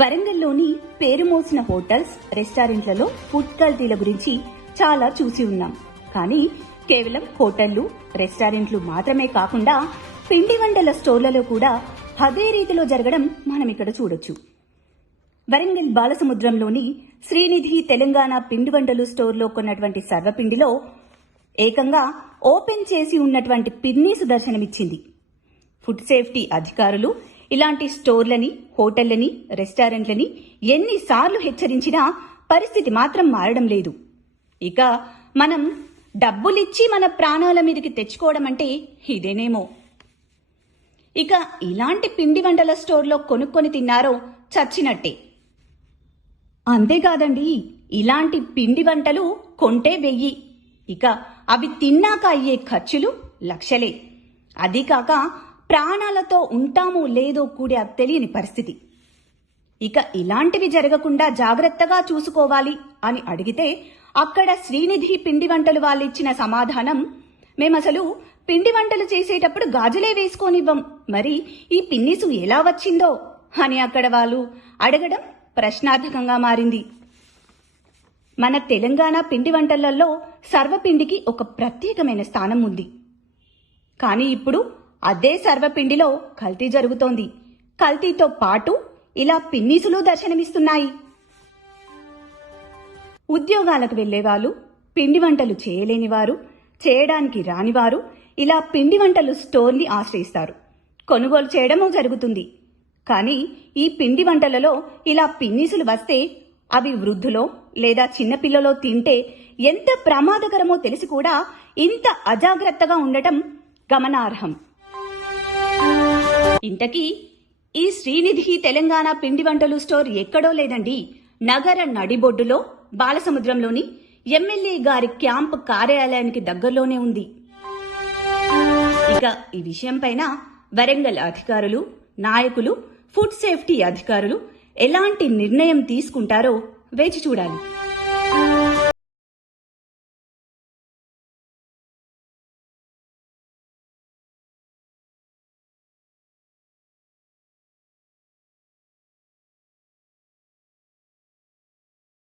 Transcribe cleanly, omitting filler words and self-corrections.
వరంగల్లోని పేరు మోసిన హోటల్స్, రెస్టారెంట్లలో ఫుడ్ కల్తీల గురించి చాలా చూసి ఉన్నాం. కానీ కేవలం హోటళ్లు, రెస్టారెంట్లు మాత్రమే కాకుండా పిండి వంటల స్టోర్లలో కూడా అదే రీతిలో జరగడం మనం ఇక్కడ చూడొచ్చు. వరంగల్ బాలసముద్రంలోని శ్రీనిధి తెలంగాణ పిండి వంటలు స్టోర్లో కొన్నటువంటి సర్వపిండిలో ఏకంగా ఓపెన్ చేసి ఉన్నటువంటి పిన్నీసు దర్శనమిచ్చింది. ఫుడ్ సేఫ్టీ అధికారులు ఇలాంటి స్టోర్లని, హోటళ్లని, రెస్టారెంట్లని ఎన్నిసార్లు హెచ్చరించినా పరిస్థితి మాత్రం మారడం లేదు. ఇక మనం డబ్బులిచ్చి మన ప్రాణాల మీదకి తెచ్చుకోవడం అంటే ఇదేనేమో. ఇక ఇలాంటి పిండి వంటల స్టోర్లో కొనుక్కొని తిన్నారో చచ్చినట్టే. అంతేకాదండి, ఇలాంటి పిండి వంటలు కొంటే 1000, ఇక అవి తిన్నాక అయ్యే ఖర్చులు లక్షలే. అది కాక ప్రాణాలతో ఉంటామో లేదో కూడా తెలియని పరిస్థితి. ఇక ఇలాంటివి జరగకుండా జాగ్రత్తగా చూసుకోవాలి అని అడిగితే అక్కడ శ్రీనిధి పిండి వంటలు వాళ్ళిచ్చిన సమాధానం, మేమసలు పిండి వంటలు చేసేటప్పుడు గాజులే వేసుకోనివ్వం, మరి ఈ పిన్నిసు ఎలా వచ్చిందో అని అక్కడ వాళ్ళు అడగడం ప్రశ్నార్థకంగా మారింది. మన తెలంగాణ పిండి వంటలలో సర్వపిండికి ఒక ప్రత్యేకమైన స్థానం ఉంది. కానీ ఇప్పుడు అదే సర్వపిండిలో కల్తీ జరుగుతోంది. కల్తీతో పాటు ఇలా పిన్నీసులు దర్శనమిస్తున్నాయి. ఉద్యోగాలకు వెళ్లేవాళ్ళు, పిండి వంటలు చేయలేని వారు, చేయడానికి రానివారు ఇలా పిండి వంటలు స్టోర్ని ఆశ్రయిస్తారు. కొనుగోలు చేయడమూ జరుగుతుంది. కానీ ఈ పిండి వంటలలో ఇలా పిన్నీసులు వస్తే అవి వృద్ధులో లేదా చిన్నపిల్లలో తింటే ఎంత ప్రమాదకరమో తెలిసి కూడా ఇంత అజాగ్రత్తగా ఉండటం గమనార్హం. ఇంతకీ ఈ శ్రీనిధి తెలంగాణ పిండి వంటలు స్టోర్ ఎక్కడో లేదండి, నగర నడిబొడ్డులో బాలసముద్రంలోని ఎమ్మెల్యే గారి క్యాంప్ కార్యాలయానికి దగ్గరలోనే ఉంది. ఇక ఈ విషయం పైన వరంగల్ అధికారులు, నాయకులు, ఫుడ్ సేఫ్టీ అధికారులు ఎలాంటి నిర్ణయం తీసుకుంటారో వేచి చూడాలి.